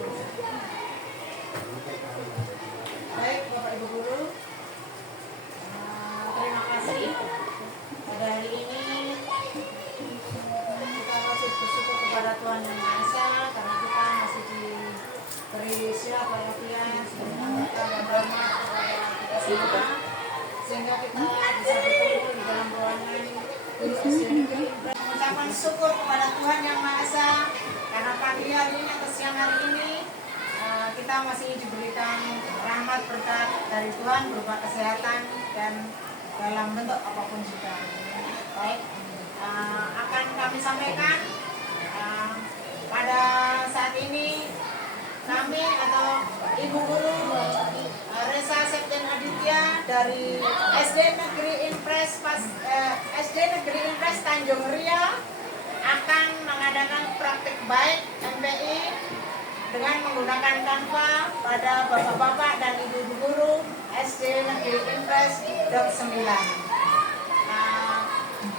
Baik, Bapak Ibu Guru, terima kasih. Pada hari ini kita masih bersyukur kepada Tuhan Yang Maha Esa karena kita masih diberi sehat walafiat dan berkah dan rahmat kepada kita semua, sehingga kita bisa bertemu di dalam ruangan mengucapkan syukur kepada Tuhan Yang Maha Esa karena pagi hari ini atau siang hari ini kita masih diberikan rahmat berkat dari Tuhan berupa kesehatan dan dalam bentuk apapun juga. Baik, akan kami sampaikan pada saat ini kami atau Ibu Guru Resa Septian Aditya dari SD Negeri Impres Tanjung Ria akan mengadakan praktik baik MPI dengan menggunakan Canva pada bapak-bapak dan ibu-ibu guru SD Negeri Impres Dok 9.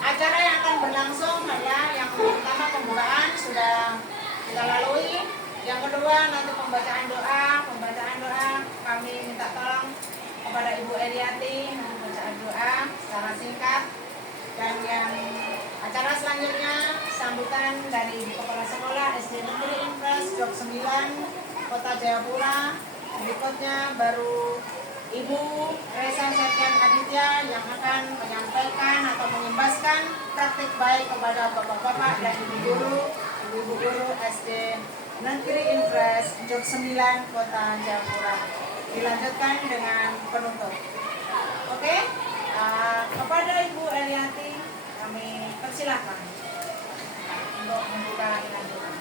Acara yang akan berlangsung adalah yang pertama pembukaan sudah kita lalui, yang kedua nanti pembacaan doa kami minta tolong kepada Ibu Eriati untuk bacaan doa secara singkat, dan yang acara selanjutnya sambutan dari Kepala Sekolah SD Negeri Impres Dok 9 Kota Jayapura. Berikutnya baru Ibu Resa Septian Aditya yang akan menyampaikan atau mengimbaskan praktik baik kepada bapak-bapak dan ibu guru SD Negeri Impres Dok 9 Kota Jayapura. Dilanjutkan dengan penutup. Oke, kepada Ibu Eriati kami persilakan untuk membuka lanjutan.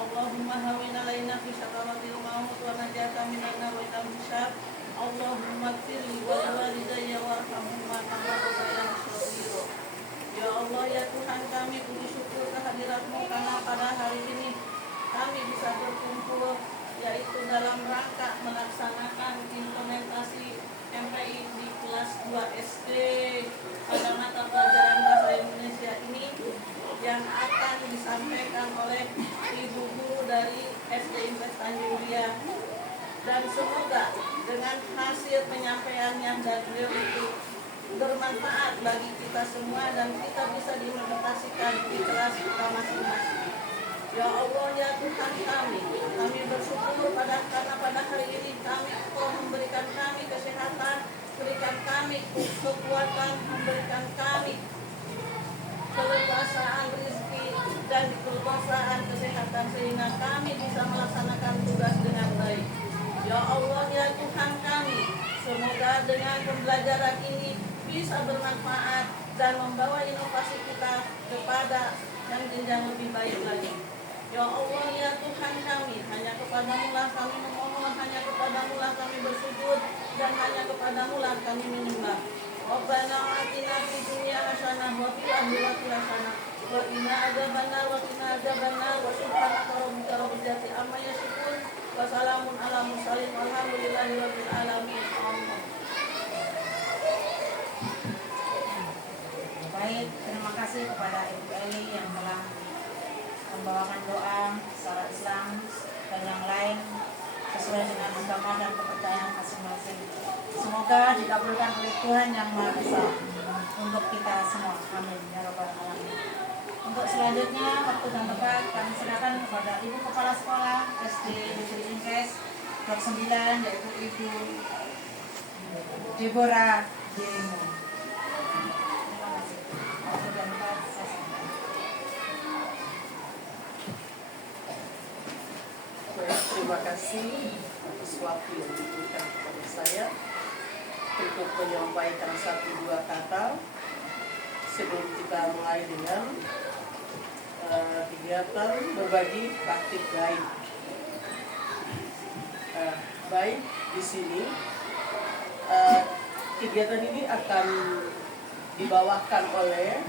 Allahumma hawin alaina fi sakaratil maut wa najata minan nar wa ilal hisab. Allahumma ighfirli wa liwalidayya warhamhuma kama rabbayani shaghira. Ya Allah, ya Tuhan kami, puji syukur kehadirat-Mu karena pada hari ini kami bisa berkumpul, yaitu dalam rangka melaksanakan implementasi MPI di kelas 2 SD pada mata pelajaran Bahasa Indonesia ini yang akan disampaikan oleh ibu guru dari SD Impres Tanjung Ria, dan semoga dengan hasil penyampaiannya dan beliau itu bermanfaat bagi kita semua dan kita bisa diimplementasikan di kelas kita masing-masing. Ya Allah, ya Tuhan kami bersyukur karena pada hari ini kami Engkau memberikan kami kesehatan, berikan kami kekuatan, memberikan kami keleluasaan rezeki dan keleluasaan kesehatan sehingga kami bisa melaksanakan tugas dengan baik. Ya Allah, ya Tuhan kami, semoga dengan pembelajaran ini bisa bermanfaat dan membawa inovasi kita kepada yang jenjang lebih baik lagi. Ya Allah, ya Tuhan kami, hanya kepadamu lah kami memohon, hanya kepadamu lah kami bersujud, dan hanya kepadamu lah kami menyembah. Rabbana atina fid dunya hasanah wa fil akhirati hasanah wa qina adzabannar wa subhanaka rabbika rabbil izzati amma yasifun wa salamun ala mursalin walhamdulillahi rabbil alamin. Baik, terima kasih kepada Ibu Eli yang telah membawakan doa secara Islam dan yang lain sesuai dengan agama dan kepercayaan masing-masing. Semoga dikabulkan oleh Tuhan Yang Maha Esa untuk kita semua. Amin ya rabbal alamin. Untuk selanjutnya waktu dan tempat kami serahkan kepada Ibu Kepala Sekolah SD Negeri Impres Blok 9, yaitu Ibu Deborah Demo. Terima kasih. Waktu dan tempat saya serahkan. Baik, terima kasih atas waktu yang diberikan kepada saya untuk menyampaikan 1-2 kata sebelum kita mulai dengan kegiatan berbagi praktik baik. Baik, di sini kegiatan ini akan dibawakan oleh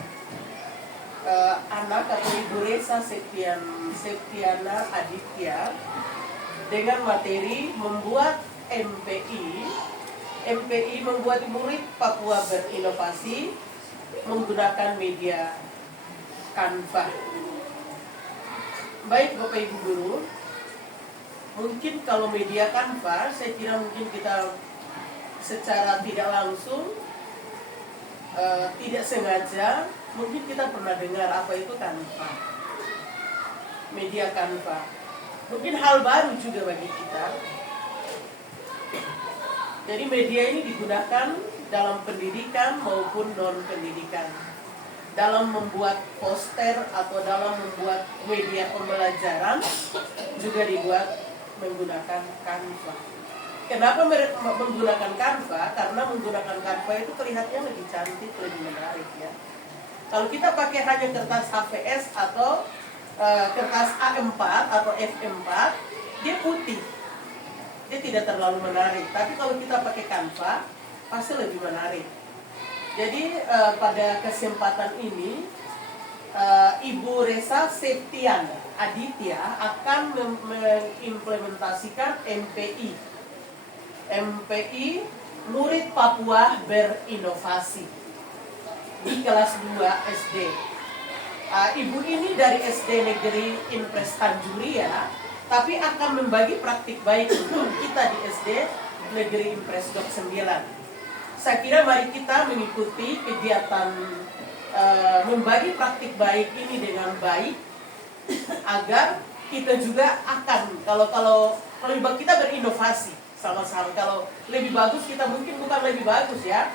anak atau Ibu Resa Septiana Aditya dengan materi membuat MPI. MPI membuat murid Papua berinovasi menggunakan media Canva. Baik Bapak Ibu Guru, mungkin kalau media Canva, saya kira mungkin kita secara tidak langsung, tidak sengaja, mungkin kita pernah dengar apa itu Canva. Media Canva. Mungkin hal baru juga bagi kita. Jadi media ini digunakan dalam pendidikan maupun non-pendidikan. Dalam membuat poster atau dalam membuat media pembelajaran juga dibuat menggunakan Canva. Kenapa mereka menggunakan Canva? Karena menggunakan Canva itu kelihatannya lebih cantik, lebih menarik ya. Kalau kita pakai hanya kertas HVS atau kertas A4 atau F4, dia putih, dia tidak terlalu menarik. Tapi kalau kita pakai Canva, pasti lebih menarik. Jadi pada kesempatan ini Ibu Resa Septiana Aditya akan mengimplementasikan MPI. MPI Murid Papua Berinovasi di kelas 2 SD. Ibu ini dari SD Negeri Impres Tanjuria, tapi akan membagi praktik baik untuk kita di SD Negeri Impres Blok 9. Saya kira mari kita mengikuti kegiatan membagi praktik baik ini dengan baik, agar kita juga akan kalau kita berinovasi sama-sama. Kalau lebih bagus, kita mungkin bukan lebih bagus ya.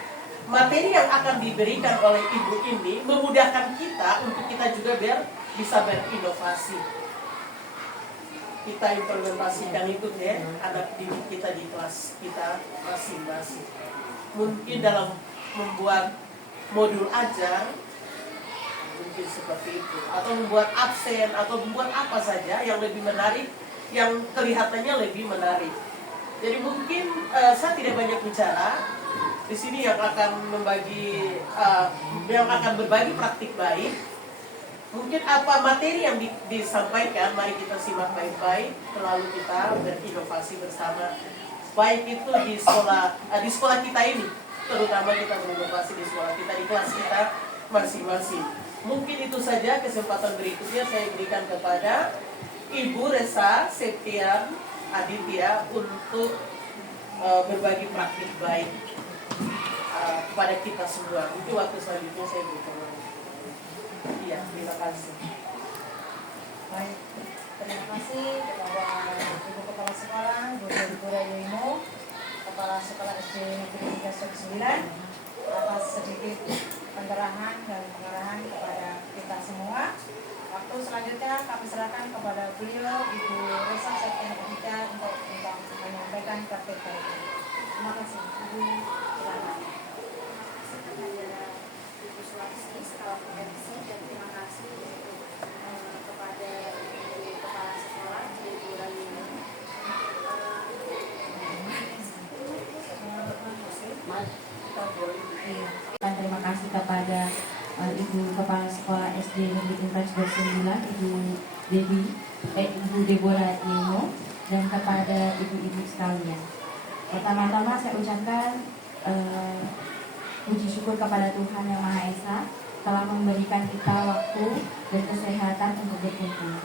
Materi yang akan diberikan oleh ibu ini memudahkan kita untuk kita juga biar bisa berinovasi. Kita implementasikan itu ya, anak didik kita di kelas kita masing-masing. Mungkin dalam membuat modul ajar, mungkin seperti itu, atau membuat absen, atau membuat apa saja yang lebih menarik, yang kelihatannya lebih menarik. Jadi mungkin saya tidak banyak bicara di sini. Yang akan berbagi praktik baik, mungkin apa materi yang disampaikan, mari kita simak baik-baik, lalu kita berinovasi bersama. Baik itu di sekolah kita ini, terutama kita berinovasi di sekolah kita, di kelas kita masing-masing. Mungkin itu saja. Kesempatan berikutnya saya berikan kepada Ibu Resa Septiana Aditya untuk berbagi praktik baik kepada kita semua. Mungkin waktu selanjutnya saya berikan. Iya, terima kasih. Baik, terima kasih kepada Ibu Kepala Sekolah, Bu Deborah Demo, Kepala Sekolah SD Negeri 9, atas sedikit pencerahan dan pengarahan kepada kita semua. Waktu selanjutnya kami serahkan kepada beliau, Ibu Resa Septiana Aditya, untuk menyampaikan praktik baik. Terima kasih, Ibu. Silakan. Ibu Sulawesi setelah provinsi, dan terima kasih kepada Ibu Kepala Sekolah Ibu Rayuni. Dan terima kasih kepada Ibu Kepala Sekolah SD Negeri Impres 9, Ibu Deborah Demo, dan kepada ibu-ibu sekalian. Pertama-tama saya ucapkan puji syukur kepada Tuhan Yang Maha Esa telah memberikan kita waktu dan kesehatan untuk berkumpul.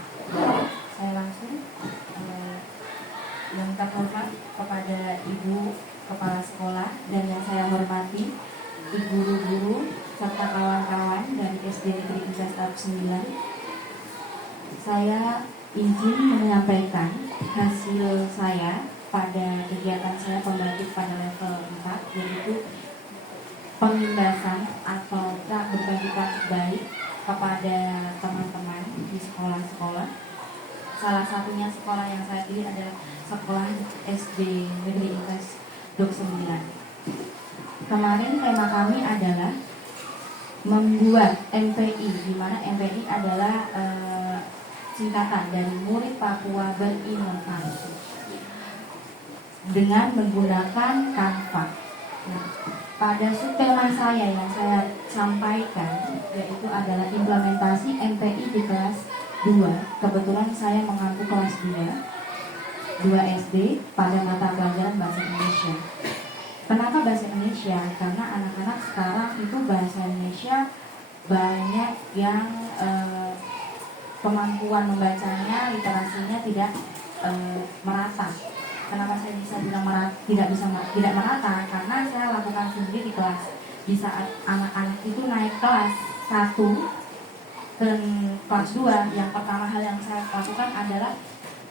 saya izin menyampaikan hasil saya pada kegiatan saya pembangkit pada level 4, yaitu pengimbasan atau berbagi kasih baik kepada teman-teman di sekolah-sekolah. Salah satunya sekolah yang saya pilih adalah sekolah SD Negeri Inggris Dok 9. Kemarin tema kami adalah membuat MPI, di mana MPI adalah singkatan dari Murid Papua Berinovasi, dengan menggunakan Canva. Nah, pada subtema saya yang saya sampaikan yaitu adalah implementasi MPI di kelas 2. Kebetulan saya mengampu kelas 2 SD pada mata pelajaran bahasa Indonesia. Kenapa bahasa Indonesia? Karena anak-anak sekarang itu bahasa Indonesia banyak yang kemampuan membacanya, literasinya tidak merata. Kenapa saya bisa bilang tidak merata? Karena saya lakukan sendiri di kelas. Di saat anak-anak itu naik kelas 1 dan kelas 2, yang pertama hal yang saya lakukan adalah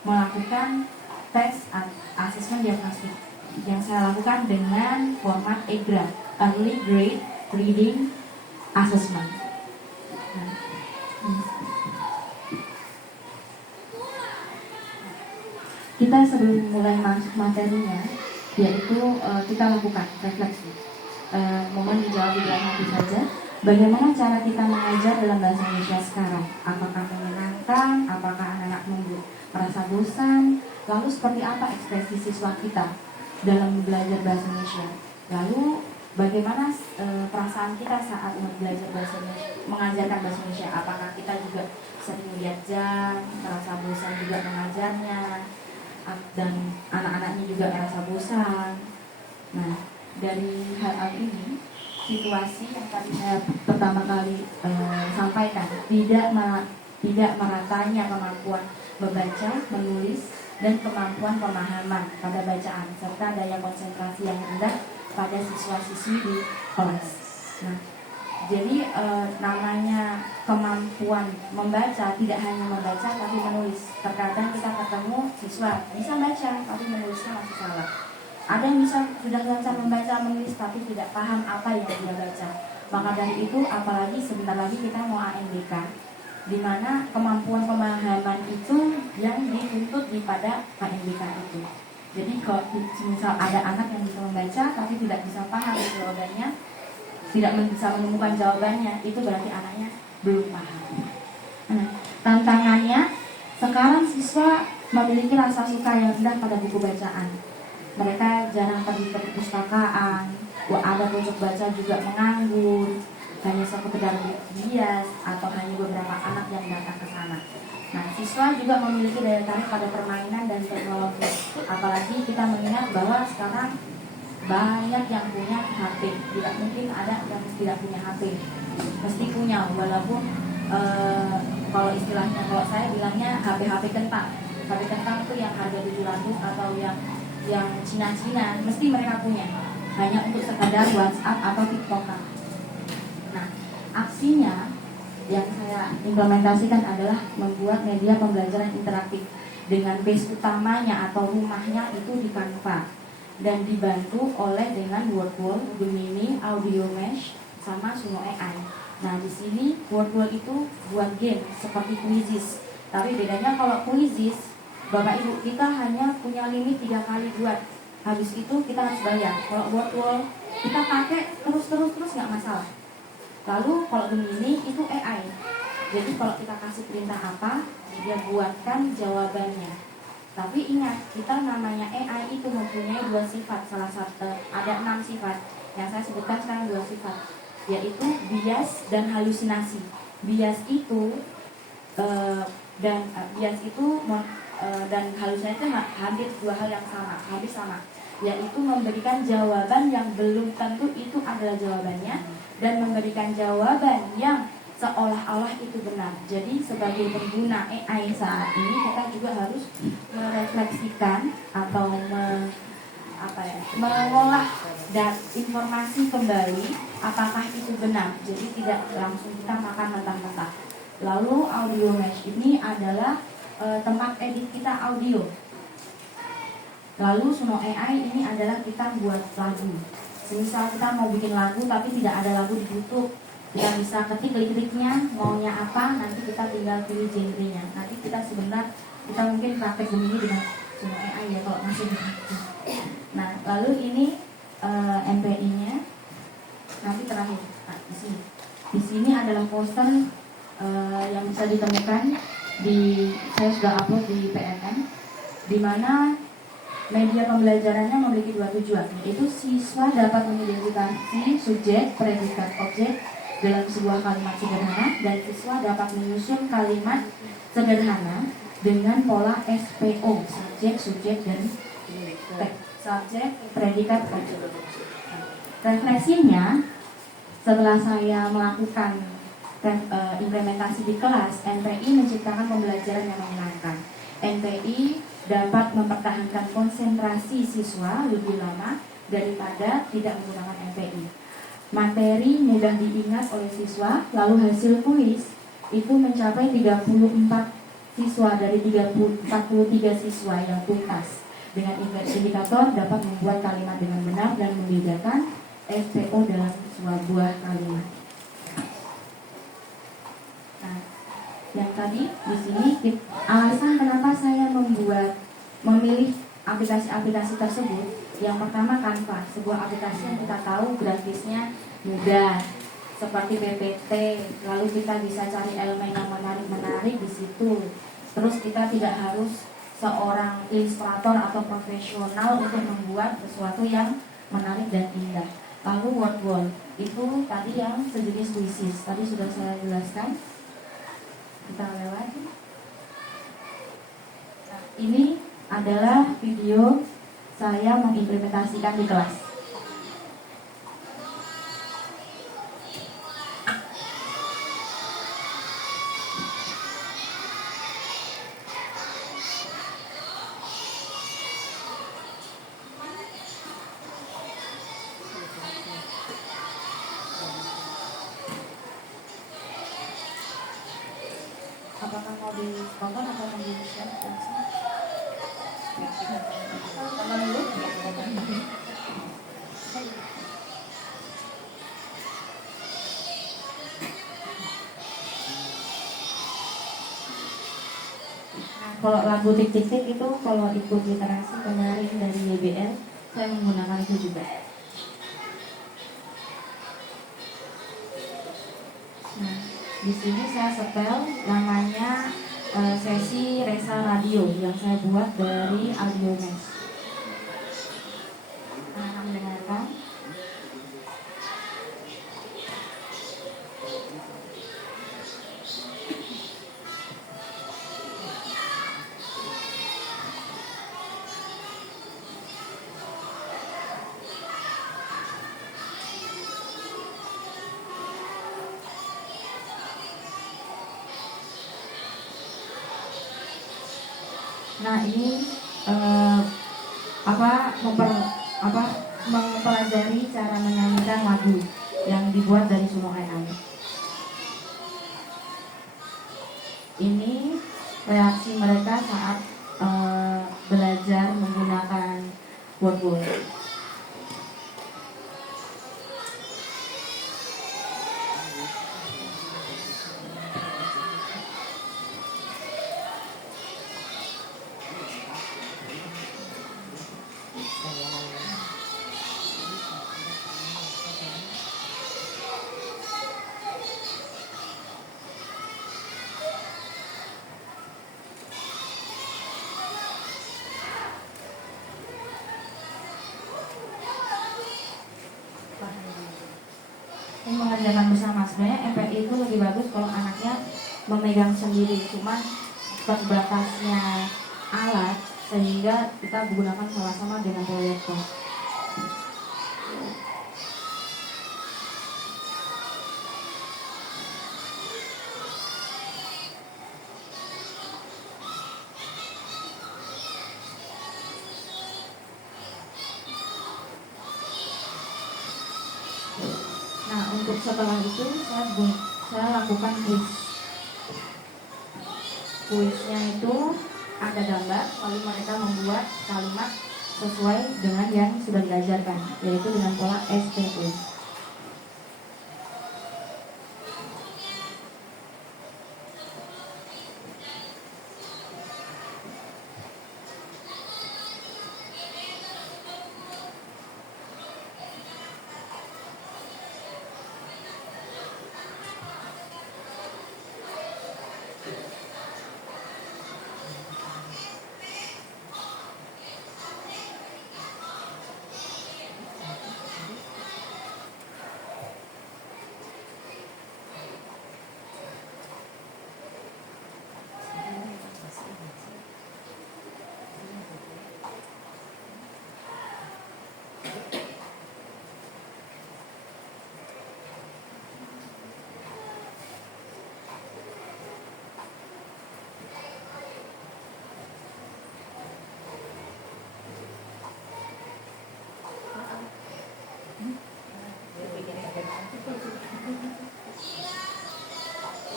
melakukan tes asesmen diagnostik yang saya lakukan dengan format EGRA, Early Grade Reading Assessment. Kita sebelum mulai masuk materinya, yaitu kita lakukan refleksi. Mohon dijawab di dalam hati saja. Bagaimana cara kita mengajar dalam bahasa Indonesia sekarang? Apakah menyenangkan? Apakah anak-anak merasa bosan? Lalu seperti apa ekspresi siswa kita dalam belajar bahasa Indonesia? Lalu bagaimana perasaan kita saat belajar bahasa Indonesia, mengajarkan bahasa Indonesia? Apakah kita juga sering lihat jam, merasa bosan juga mengajarnya, dan anak-anaknya juga merasa bosan? Nah, dari hal ini, situasi yang tadi saya pertama kali sampaikan, tidak meratanya kemampuan membaca, menulis, dan kemampuan pemahaman pada bacaan, serta daya konsentrasi yang rendah pada siswa-siswi di kelas. Nah, jadi namanya kemampuan membaca tidak hanya membaca tapi menulis. Terkadang kita ketemu siswa bisa baca tapi menulisnya masih salah. Ada yang sudah lancar membaca menulis tapi tidak paham apa yang dia baca. Maka dari itu, apalagi sebentar lagi kita mau ANBK, di mana kemampuan pemahaman itu yang dituntut pada ANBK itu. Jadi kalau misal ada anak yang bisa membaca tapi tidak bisa paham jawabannya, tidak bisa menemukan jawabannya, itu berarti anaknya belum paham. Nah, tantangannya sekarang siswa memiliki rasa suka yang rendah pada buku bacaan. Mereka jarang pergi ke perpustakaan, ada pojok baca juga menganggur, hanya sekedar bias atau hanya beberapa anak yang datang ke sana. Nah, siswa juga memiliki daya tarik pada permainan dan teknologi. Apalagi kita mengingat bahwa sekarang banyak yang punya HP, tidak mungkin ada yang tidak punya HP. Mesti punya, walaupun kalau istilahnya, kalau saya bilangnya HP kentang. HP kentang itu yang harga 700 atau yang Cina-Cina, mesti mereka punya, hanya untuk sekadar WhatsApp atau TikTok. Nah, aksinya yang saya implementasikan adalah membuat media pembelajaran interaktif dengan base utamanya atau rumahnya itu di Canva dan dibantu oleh dengan Wordwall, Gemini, Audio Mesh, sama Suno AI. Nah, di sini Wordwall itu buat game seperti Quizzes, tapi bedanya kalau Quizzes Bapak Ibu kita hanya punya limit 3 kali buat, habis itu kita harus bayar. Kalau Wordwall kita pakai terus nggak masalah. Lalu kalau Gemini itu AI, jadi kalau kita kasih perintah apa, dia buatkan jawabannya. Tapi ingat, kita namanya AI itu mempunyai 2 sifat. Salah satu ada 6 sifat yang saya sebutkan sekarang, 2 sifat, yaitu bias dan halusinasi. Bias itu dan halusinasi itu hampir 2 hal yang sama, hampir sama, yaitu memberikan jawaban yang belum tentu itu adalah jawabannya dan memberikan jawaban yang seolah-olah itu benar. Jadi sebagai pengguna AI saat ini kita juga harus merefleksikan atau mengolah dan informasi kembali apakah itu benar. Jadi tidak langsung kita makan mentah-mentah. Lalu audio mesh ini adalah tempat edit kita audio. Lalu Suno AI ini adalah kita buat lagu. Misal kita mau bikin lagu tapi tidak ada lagu di YouTube, kita bisa ketik klik-kliknya maunya apa, nanti kita tinggal pilih genrenya. Nanti kita kita mungkin praktek begini dengan Suno AI ya kalau masih begitu. Nah, lalu ini MPI-nya nanti terakhir. Nah, di sini adalah poster yang bisa ditemukan saya sudah upload di PNN, di mana media pembelajarannya memiliki dua tujuan, yaitu siswa dapat mengidentifikasi subjek, predikat, objek dalam sebuah kalimat sederhana, dan siswa dapat menyusun kalimat sederhana dengan pola SPO, subjek, subjek, dan subjek, predikat, objek. Refleksinya, setelah saya melakukan implementasi di kelas, NPI menciptakan pembelajaran yang menyenangkan. NPI dapat mempertahankan konsentrasi siswa lebih lama daripada tidak menggunakan NPI. Materi mudah diingat oleh siswa, lalu hasil kuis itu mencapai 34 siswa dari 43 siswa yang tuntas. Dengan indikator dapat membuat kalimat dengan benar dan membedakan SPO dalam sebuah kalimat. Nah, yang tadi di sini alasan kenapa saya memilih aplikasi-aplikasi tersebut. Yang pertama Canva, sebuah aplikasi yang kita tahu grafisnya mudah seperti PPT, lalu kita bisa cari elemen yang menarik di situ. Terus kita tidak harus seorang ilustrator atau profesional untuk membuat sesuatu yang menarik dan indah. Lalu Wordwall itu tadi yang sejenis puisis, tadi sudah saya jelaskan. Kita lewati. Nah, ini adalah video saya mengimplementasikan di kelas. Apakah mau ditonton atau mau di-share langsung? Tonton dulu. Kalau lagu tik-tik-tik itu kalau ikut literasi kemarin dari YBL, saya menggunakan itu juga. Nah, di sini saya setel namanya sesi Resa Radio yang saya buat dari Audio Mesh. Nah, mendengarkan. Nah, ini mempelajari cara menyanyikan lagu yang dibuat dari Suno AI. Ini reaksi mereka saat belajar menggunakan Wordwall. Mengerjakan bersama, sebenarnya MPI itu lebih bagus kalau anaknya memegang sendiri, cuman terbatasnya alat sehingga kita menggunakan sama-sama dengan proyektor. Nah, untuk setelah itu saya lakukan quiz. kuisnya itu ada gambar, lalu mereka membuat kalimat sesuai dengan yang sudah diajarkan, yaitu dengan pola SPU.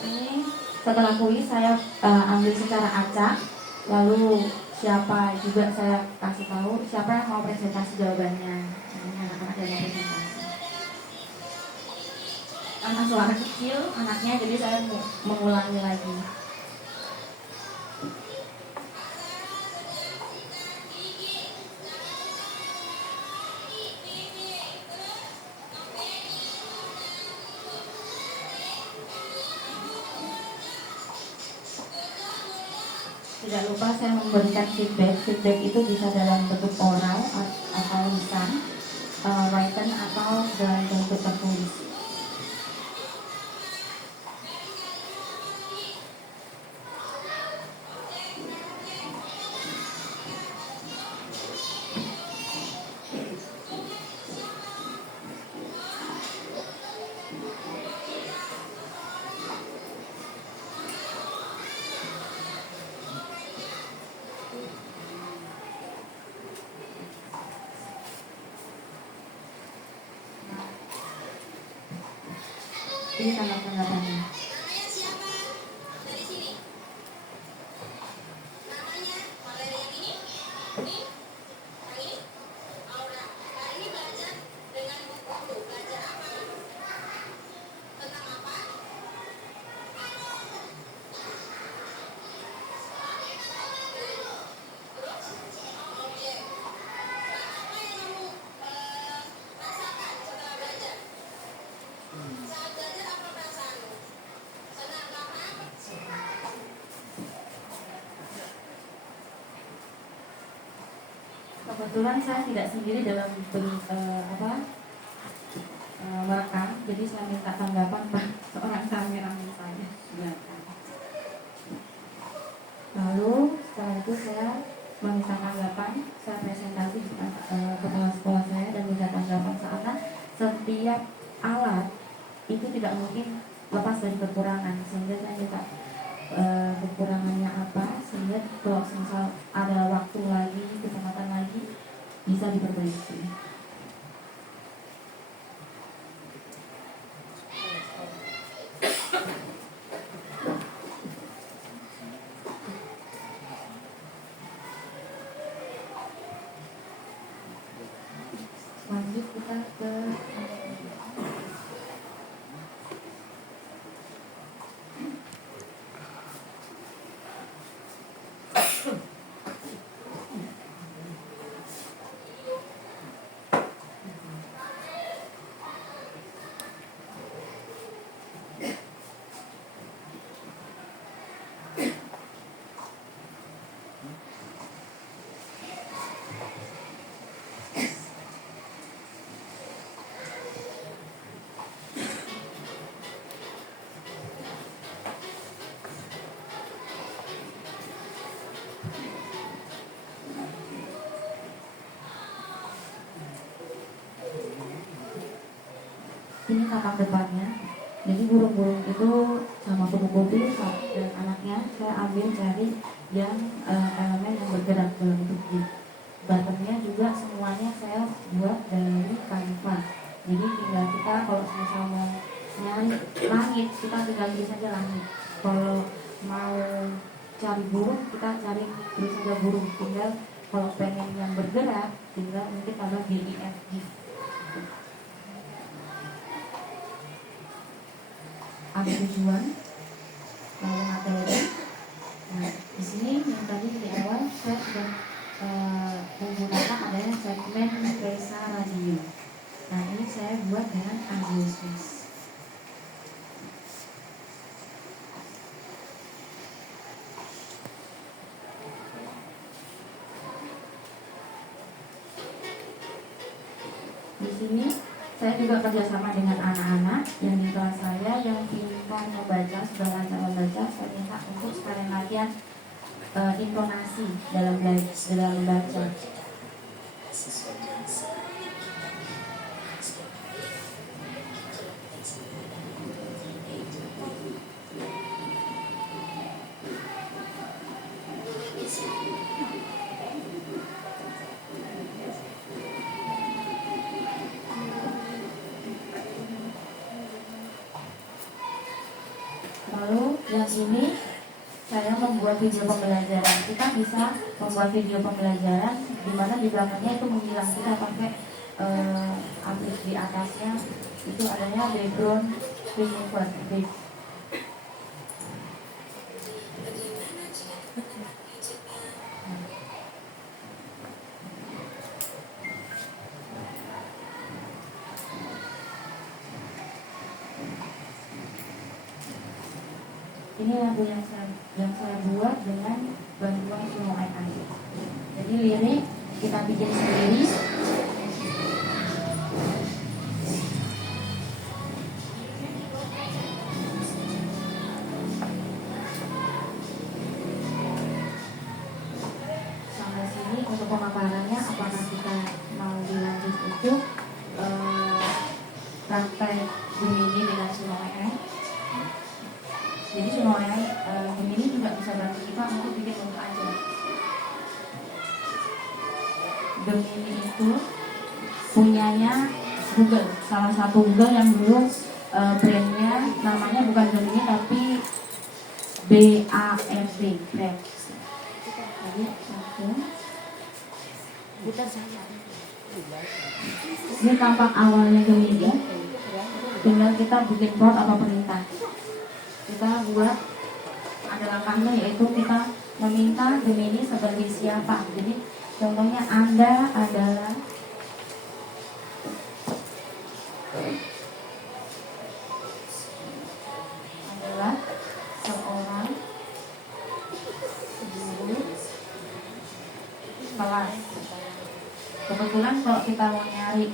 Ini setelah kuis saya ambil secara acak, lalu siapa juga saya kasih tahu siapa yang mau presentasi jawabannya. Ini anak-anak yang mau presentasi. Karena suara kecil anaknya, jadi saya mengulangi lagi. Tidak lupa saya memberikan feedback. Feedback itu bisa dalam bentuk oral atau lisan, written atau dalam bentuk tertulis. Ini tanggapan-tanggapannya. Kebetulan saya tidak sendiri dalam merekam, jadi saya minta tanggapan Pak seorang kameramen saya. Lalu setelah itu saya meminta tanggapan, saya presentasi di kepala sekolah saya dan minta tanggapan seakan setiap alat itu tidak mungkin lepas dari kekurangan, sehingga saya minta kekurangannya apa, sehingga kalau misal ada waktu lagi, kesempatan lagi bisa diperbaiki. Lanjut kita ke ini tapak depannya. Jadi burung-burung itu sama kupu-kupu dan anaknya saya ambil cari yang elemen yang bergerak dalam bentuk jeep. Bottomnya juga semuanya saya buat dari kanva. Jadi tinggal kita kalau misalnya mau nyari langit, kita tinggal tulis saja langit. Kalau mau cari burung, kita cari terus saja burung. Tinggal kalau pengen yang bergerak, tinggal mungkin tambah GIF. Ada tujuan, lalu materi. Nah, di sini yang tadi di awal saya sudah menggunakan adanya segmen Resa Radio. Nah, ini saya buat dengan Angiospace. Di sini saya juga kerjasama dengan anak-anak yang di kelas saya yang pintar membaca, sudah lancar membaca. Saya minta untuk sekalian latihan intonasi dalam membaca. Lalu yang ini saya membuat video pembelajaran. Kita bisa membuat video pembelajaran di mana di belakangnya itu menghilang, kita pakai aplik di atasnya itu adanya background remover. Ini lagu yang saya buat dengan bantuan Suno AI. Jadi lirik kita bikin sendiri. Sampai sini untuk pemaparannya, apakah kita mau dilanjut untuk praktek Gemini dengan Suno AI. Jadi Suno AI Gemini juga bisa bantu kita untuk bikin bentuk aja. Gemini itu punyanya Google, salah satu Google yang dulu brandnya namanya bukan Gemini tapi BAFD brand. Jadi satu. Ini tampak awalnya Gemini. Tinggal kita bikin prompt atau perintah. Kita buat ada langkahnya, yaitu kita meminta Gemini sebagai siapa. Jadi contohnya Anda adalah seorang guru kelas. Kebetulan kalau kita mau nyari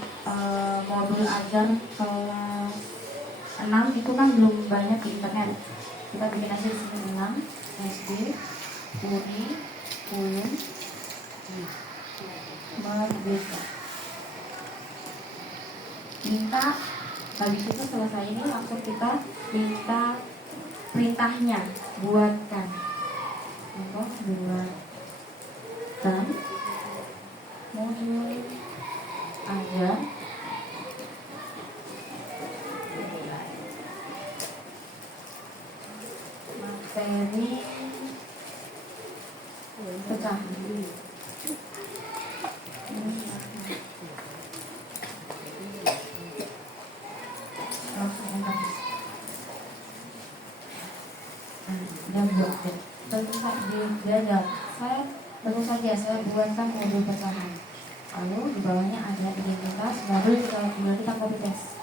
modul ajar kelas 6 itu kan belum banyak di internet. Kita bikin aja di sini 6 SD, UI, UIN, Merdeka. Minta habis itu selesai ini langsung kita minta perintahnya, buatkan. Contoh buatkan modul ajar materi pecahan. Dan buat tentu saja saya buatkan modul pecahan. Lalu di bawahnya ada identitas, baru kita copy paste.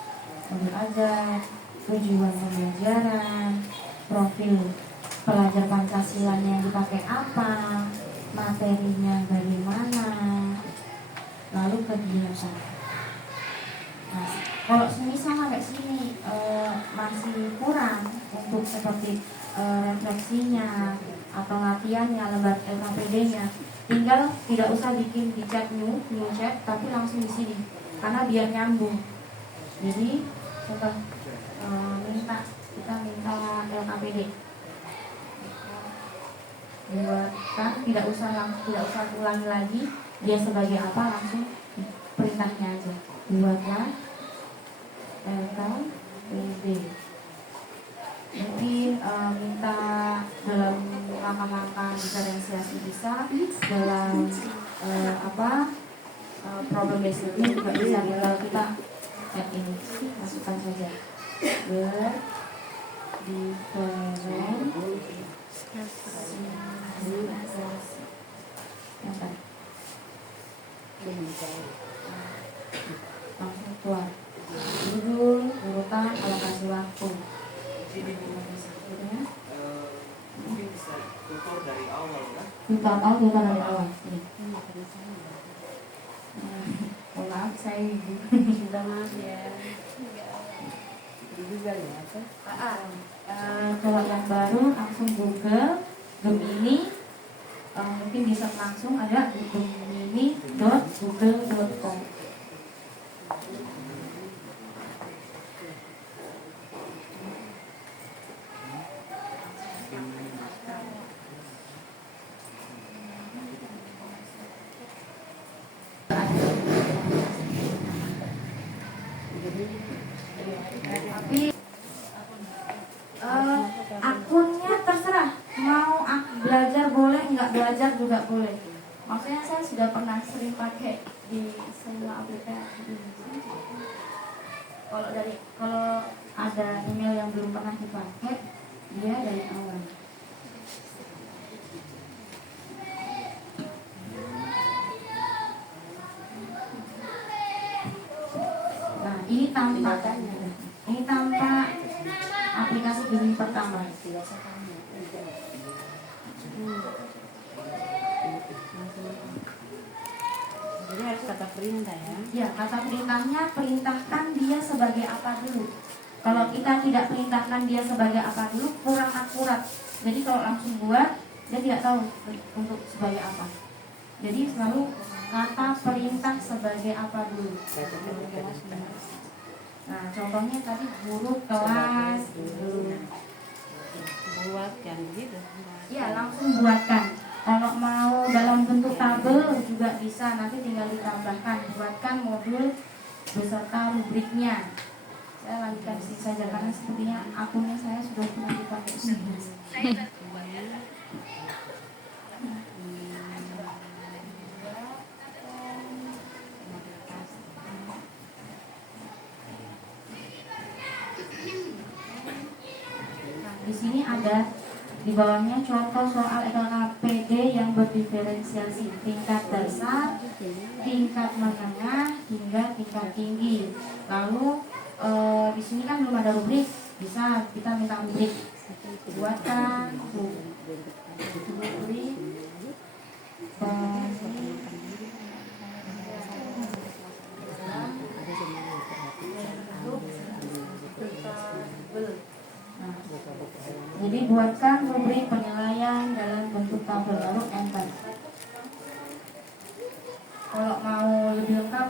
Modul ajar, tujuan pembelajaran, profil pelajar Pancasilanya yang dipakai apa, materinya bagaimana, lalu kegiatan. Nah, kalau semisal sampai sini masih kurang untuk seperti refleksinya atau latihannya, lembar LKPD-nya, tinggal tidak usah bikin di chat new chat, tapi langsung di sini karena biar nyambung. Jadi contoh kita minta LKPD buatkan, tidak usah ulangi lagi dia sebagai apa, langsung perintahnya aja, buatlah LKPD. mungkin minta dalam langkah-langkah diferensiasi bisa, dalam problem basicnya juga bisa, tinggal kita ini masukkan saja langsung keluar judul, urutan, alokasi waktu. Mungkin bisa tutur dari awal kan? Tutur dari awal. Maaf saya sudah maaf ya. Juga ya kalau yang baru langsung Google Gemini, mungkin bisa langsung ada gemini.google.com. Tapi akunnya terserah, mau belajar boleh, nggak belajar juga boleh. Maksudnya saya sudah pernah sering pakai di semua aplikasi. Kalau ada email yang belum pernah dipakai, dia dari awal. Nah, ini tanpa aplikasi Gemini pertama. Jadi harus kata perintah ya. Ya, kata perintahnya perintahkan dia sebagai apa dulu. Kalau kita tidak perintahkan dia sebagai apa dulu, kurang akurat. Jadi kalau langsung buat, dia tidak tahu untuk sebagai apa. Jadi selalu kata perintah sebagai apa dulu. Nah, contohnya tadi guru kelas dulu. Buatkan gitu. Ya, langsung buatkan. Kalau mau dalam bentuk tabel juga bisa, nanti tinggal ditambahkan. Buatkan modul beserta rubriknya. Saya lanjutkan sini saja karena sepertinya akunnya saya sudah pernah dipakai. Di sini ada di bawahnya contoh soal LKPD yang berdiferensiasi tingkat dasar, tingkat menengah, hingga tingkat tinggi. Lalu di sini kan belum ada rubrik, bisa kita minta rubrik. Buatkan rubrik jadi buatkan rubrik penilaian dalam bentuk tabel, lalu enter. Kalau mau lebih lengkap,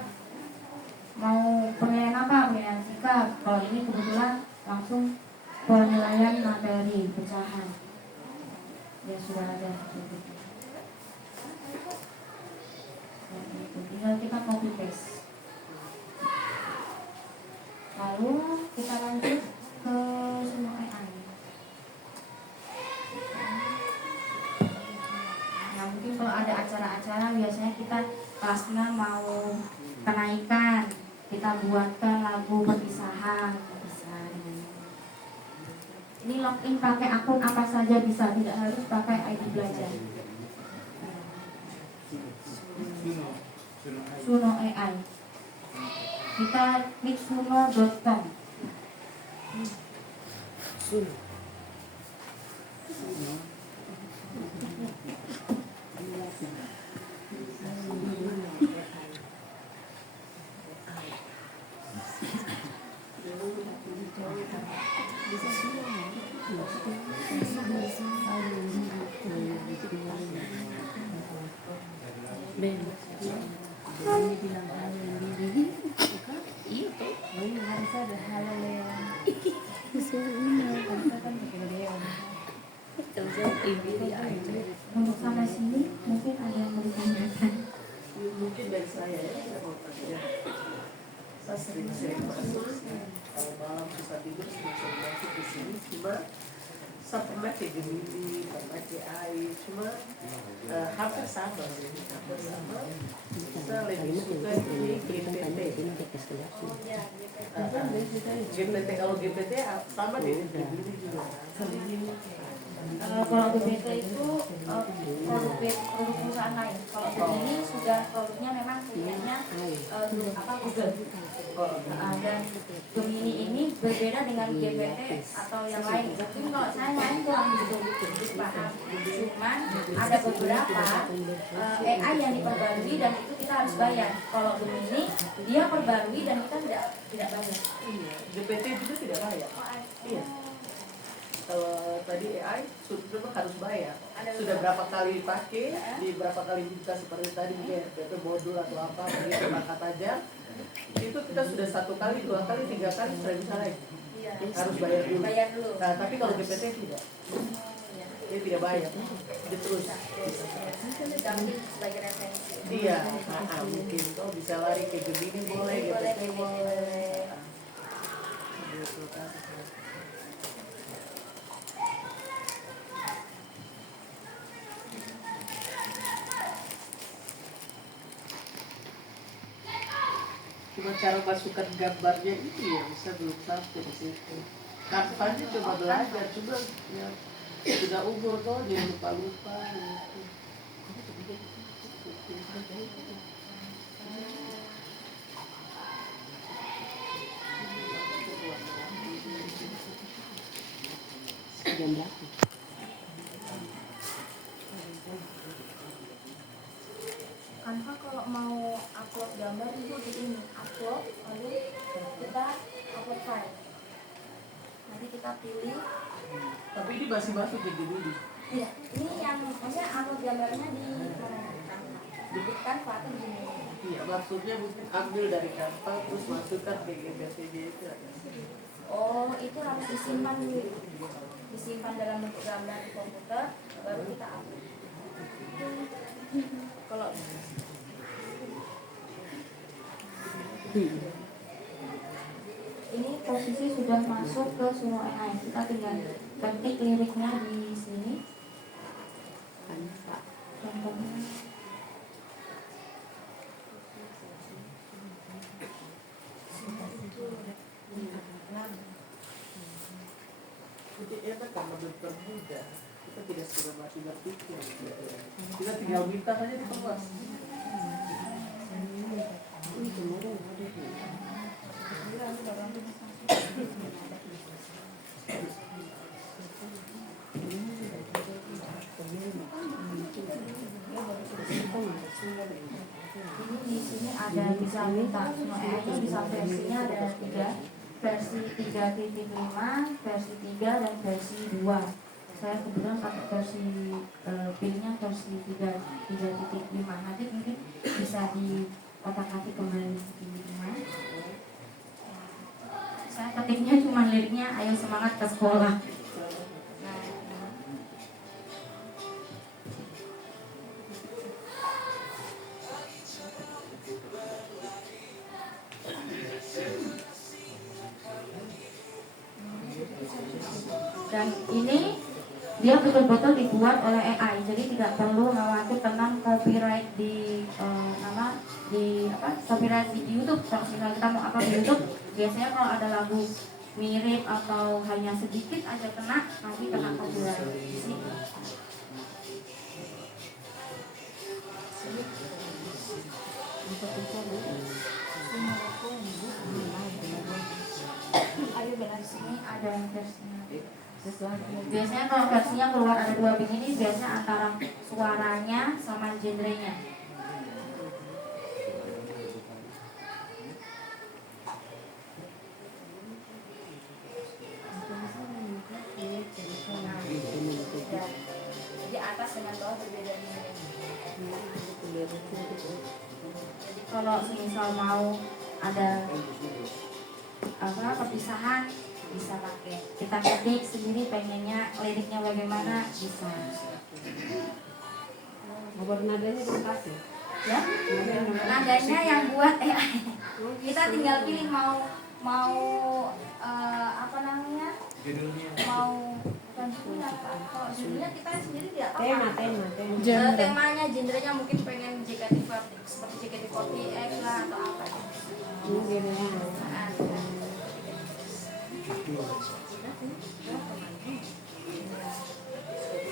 mau penilaian apa? Penilaian sikap. Kalau ini kebetulan langsung penilaian materi pecahan. Ya sudah ada. Tinggal kita copy paste. Lalu kita lanjut ke semua AI. Nah, mungkin kalau ada acara-acara biasanya kita kelas 6 mau kenaikan, kita buatkan lagu perpisahan. Ini login pakai akun apa saja bisa, tidak harus pakai ID belajar. Suno AI. Kita klik suno.com. Untuk sampai sini mungkin ada yang mau ditanyakan. Mungkin dari saya ya, saya mau tanya. Saya sering masuk, kalau malam susah tidur sering masuk di sini, cuma cuma hampir sama sih, hampir sama. Saya lebih suka ini GPT. GPT kalau GPT sama deh, GPT juga. Kalau GPT itu produk perusahaan lain. Kalau ini sudah produknya memang punyanya Google. Dan Gemini ini berbeda dengan GPT atau yang lain. Mungkin kalau saya lain kurang begitu paham. Cuman ada beberapa AI yang diperbarui dan itu kita harus bayar. Kalau Gemini dia perbarui dan kita tidak bayar. Iya, GPT juga tidak bayar. Iya. Kalau tadi AI sudah harus bayar. Sudah berapa kali dipakai, di berapa kali kita seperti tadi itu modul atau apa begitu bakat aja. Itu kita sudah 1 kali, 2 kali, 3 kali sudah bisa lagi. Harus bayar dulu. Nah, tapi kalau GPT tidak. Dia tidak bayar. Dia terus. Iya, mungkin kok bisa lari ke Gemini boleh, GPT boleh. Gitu kan. Cuma cara masukkan gambarnya itu yang bisa belum sampai di situ. Kanvanya coba belajar, coba ya, sudah umur kok jangan lupa-lupa. Canva kalau mau upload gambar itu di ini upload, lalu kita upload file. Nanti kita pilih. Tapi ini masih masuk ke Gemini. Iya, ini yang maksudnya upload gambarnya di mana? Canva atau di sini? Iya, maksudnya mungkin ambil dari Canva terus masukkan ke GPT itu. Oh, itu harus disimpan dulu. Disimpan dalam bentuk gambar di komputer, baru kita upload. Kalau ini posisi sudah masuk ke Suno AI, kita tinggal ketik liriknya di sini. Contohnya. Jadi enak karena bermudah. Kita tidak sudah masih berpikir. Kita tinggal minta saja diperluas. Ini di sini ada bisa minta AI-nya bisa versinya ada 3, versi 3.5, versi 3 dan versi 2. Saya kebetulan pakai versi pilihnya versi 3.5. Nanti mungkin bisa di otak-atik kembali 3.5. Saya ketiknya cuma liriknya ayo semangat ke sekolah. Dan ini dia betul-betul dibuat oleh AI, jadi tidak perlu khawatir tentang copyright di copyright di YouTube. Kalau misalnya kita mau upload di YouTube, biasanya kalau ada lagu mirip atau hanya sedikit aja kena, nanti kena copyright di sini. Ayo benar sini ada versinya. Biasanya kalau versinya keluar ada 2 begini, biasanya antara suaranya sama genrenya. Jadi atas dengan bawah berbeda. Jadi kalau misal mau ada perpisahan bisa pakai, kita ketik sendiri pengennya liriknya bagaimana bisa. Nadanya dikasih Ya, nadanya yang buat AI. Kita tinggal pilih mau mau yang punya. Kalau judulnya kita sendiri tidak apa. Tema. Temanya, genrenya mungkin pengen JKT48 seperti JKT48 lah atau apa. Mungkin ya.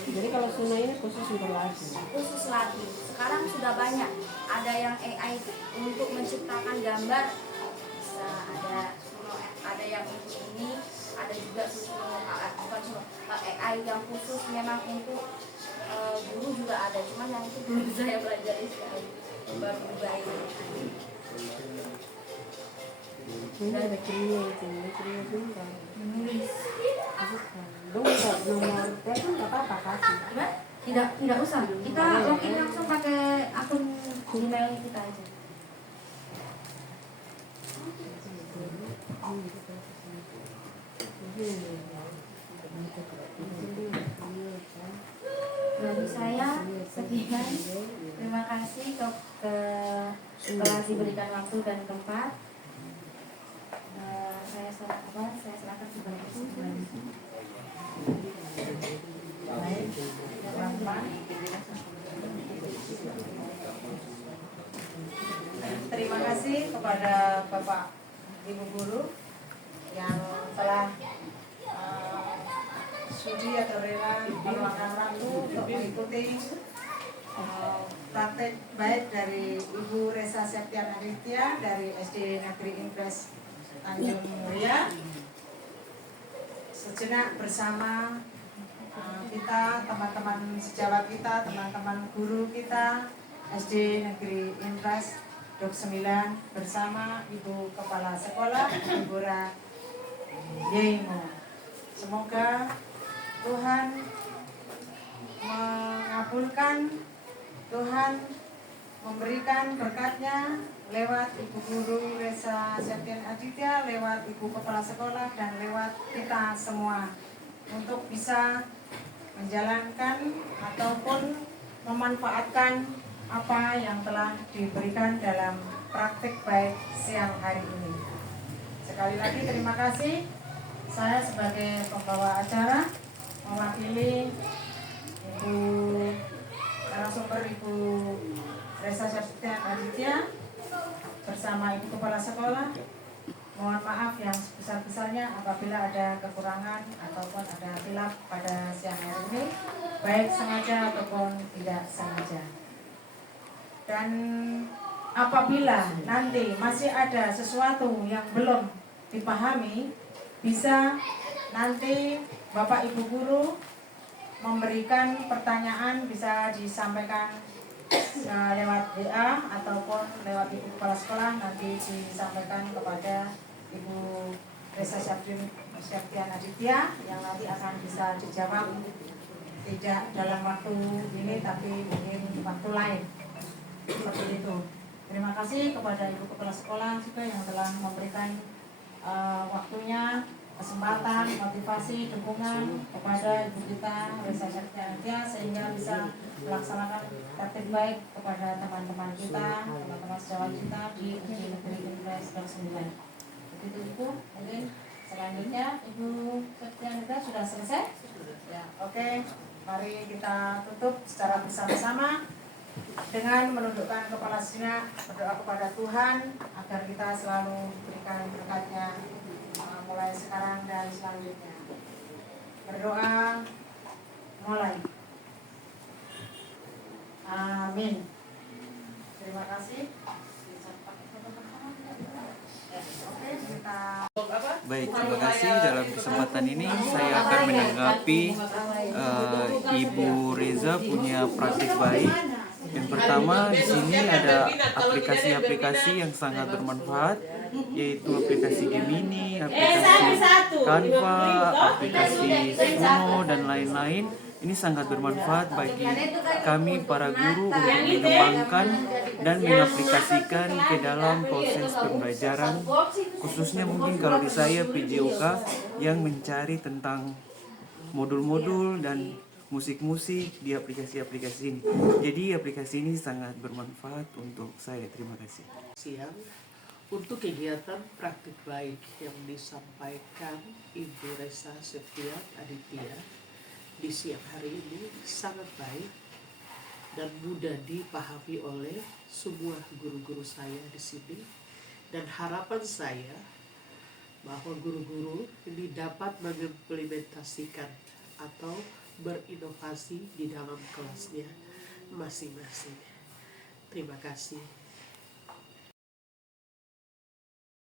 Jadi kalau Suna ini khusus untuk lagu. Khusus lagi. Sekarang sudah banyak. Ada yang AI untuk menciptakan gambar. Bisa ada yang untuk ini, ada juga bukan AI yang khusus memang untuk guru juga ada. Cuman yang itu belum saya pelajari sekali. Baru berubah ini. Ini ada kimia juga. Menulis. Dong nomor telepon nggak apa-apa kasih. Gimana? Tidak usah. Kita login langsung pakai akun Gmail kita aja. Dari saya sekian. Terima kasih telah diberikan waktu dan tempat. Saya serahkan kepada Tuhan. Baik, teman-teman. Terima kasih kepada Bapak Ibu Guru yang telah sudi atau rela meluangkan waktu untuk mengikuti praktek baik dari Ibu Resa Septian Aditya dari SD Negeri Impres Tanjung Muria. Sejenak bersama kita, teman-teman sejawat kita, teman-teman guru kita SD Negeri Impres Dok 9 bersama Ibu Kepala Sekolah Ibu Ra Yeimo. Semoga Tuhan mengabulkan, Tuhan memberikan berkatnya lewat Ibu Guru Resa Septian Aditya, lewat Ibu Kepala Sekolah, dan lewat kita semua untuk bisa menjalankan ataupun memanfaatkan apa yang telah diberikan dalam praktik baik siang hari ini. Sekali lagi terima kasih. Saya sebagai pembawa acara mewakili Ibu narasumber Ibu Resa Septian Aditya bersama Ibu Kepala Sekolah. Mohon maaf yang sebesar-besarnya apabila ada kekurangan ataupun ada khilaf pada siang hari ini, baik sengaja ataupun tidak sengaja. Dan apabila nanti masih ada sesuatu yang belum dipahami, bisa nanti Bapak Ibu Guru memberikan pertanyaan, bisa disampaikan lewat WA ataupun lewat Ibu Kepala Sekolah, nanti disampaikan kepada Ibu Resa Septian Aditya yang nanti akan bisa dijawab tidak dalam waktu ini tapi mungkin waktu lain. Seperti itu. Terima kasih kepada Ibu Kepala Sekolah juga yang telah memberikan waktunya, kesempatan, motivasi, dukungan kepada Ibu kita Resa Septian Aditya sehingga bisa melaksanakan tertib baik kepada teman-teman kita, teman-teman sejawat kita di SD Negeri Impres 9. Begitu Ibu, mungkin selanjutnya Ibu Septian Aditya sudah selesai? Ya, oke. Mari kita tutup secara bersama-sama dengan menundukkan kepala sejenak, berdoa kepada Tuhan agar kita selalu diberikan berkatnya mulai sekarang dan selanjutnya. Berdoa mulai. Amin. Terima kasih. Oke, kita Baik, terima kasih. Dalam kesempatan ini saya akan menanggapi Ibu Reza punya praktik baik. Yang pertama, di sini ada aplikasi-aplikasi yang sangat bermanfaat, yaitu aplikasi Gemini, aplikasi Canva, aplikasi Suno, dan lain-lain. Ini sangat bermanfaat bagi kami para guru untuk mengembangkan dan mengaplikasikan ke dalam proses pembelajaran, khususnya mungkin kalau di saya PJOK yang mencari tentang modul-modul dan musik-musik di aplikasi-aplikasi ini. Jadi aplikasi ini sangat bermanfaat untuk saya. Terima kasih. Siang untuk kegiatan praktik baik yang disampaikan Ibu Resa Septian Aditya di siang hari ini sangat baik dan mudah dipahami oleh semua guru-guru saya di sini. Dan harapan saya bahwa guru-guru ini dapat mengimplementasikan atau berinovasi di dalam kelasnya masing-masing. Terima kasih.